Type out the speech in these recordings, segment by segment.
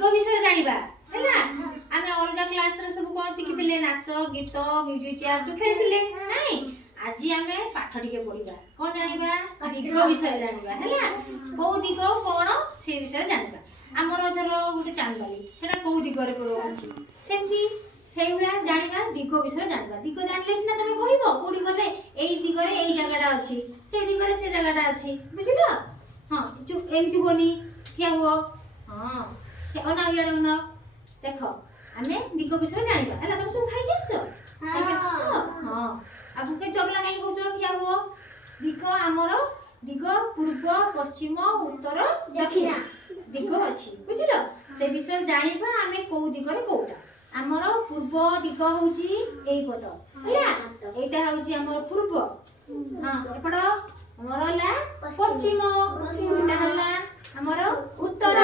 दिग विषय जानिबा हैला आमे अलगा क्लास रे सब कोन सिखिथिले नाच गीत म्यूजिक चेयर सब खेलिथिले नाही आज आमे पाठ टिके पढिबा कोन जानिबा दिग विषय जानिबा हैला को दिग कोन से विषय जानिबा हमर धरो गुटे चांदबाली सेटा को दिग रे पड़ो अछि सेंती सेउला जानिबा दिग विषय जानिबा दिग जानिले सिना तमे कहिबो कोडी गले एई दिग रे एई जगहटा अछि से दिग रे से जगहटा अछि बुझिलो हां जो एमति होनी क्या हो हां के अना याडा न देखो आमे दिग विषय जानिबा हला तुम सब खाइ गेसो हां अब के चगला नहीं होचो क्या हो दिग हमर दिग पूर्व पश्चिम उत्तर दक्षिण दिग अछि बुझिलो से विषय जानिबा आमे को दिग रे कोटा हमर पूर्व दिग होउची एई पट हला एटा होउची हमर पूर्व हां एपड हमर हला पश्चिम एटा हला हमर उत्तर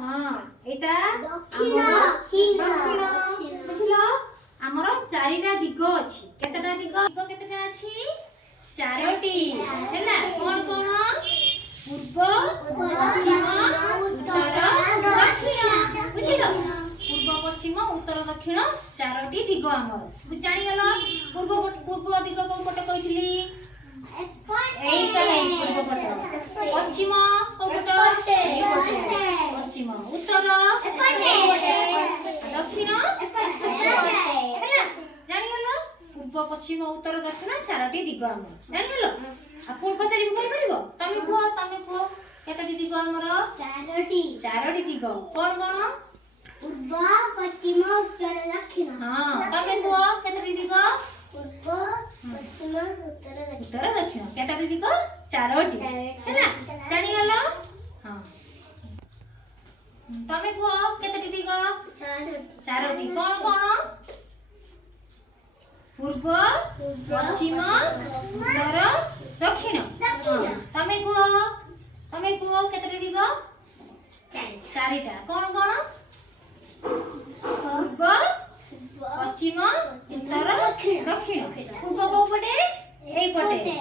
हां एटा दक्षिण बुझिलो हमर चारिटा दिग अछि केतेटा दिग केतेटा अछि चारोटी हैला कोन कोन पूर्व पश्चिम उत्तर दक्षिण बुझिलो पूर्व पश्चिम उत्तर दक्षिण चारोटी दिग हमर बुझ जानि गेलो पूर्व दिग कोन पटे कहितली एई कले पूर्व पटे पश्चिम कोन पटे पश्चिम उत्तर एपटे दक्षिण एपटे हैला जानि गेलो पूर्व पश्चिम उत्तर दक्षिण चारोटी दिग हमर जानि गेलो आ कोन पचारि कहि परिबो तमे को केतटी दिग हमर चारोटी दिग कोन कोन पूर्व पश्चिम उत्तर दक्षिण हां तमे को केतटी दिग पूर्व पश्चिम उत्तर दक्षिण केतटी दिग चारोटी हैला जानि गेलो हां तमे को केतटी दिग चारोटी कोन कोन पूर्व पश्चिम उत्तर दक्षिण तमे को केतटी दिग चारिटा कोन कोन पूर्व पश्चिम उत्तर दक्षिण पूर्व को पटे एई पटे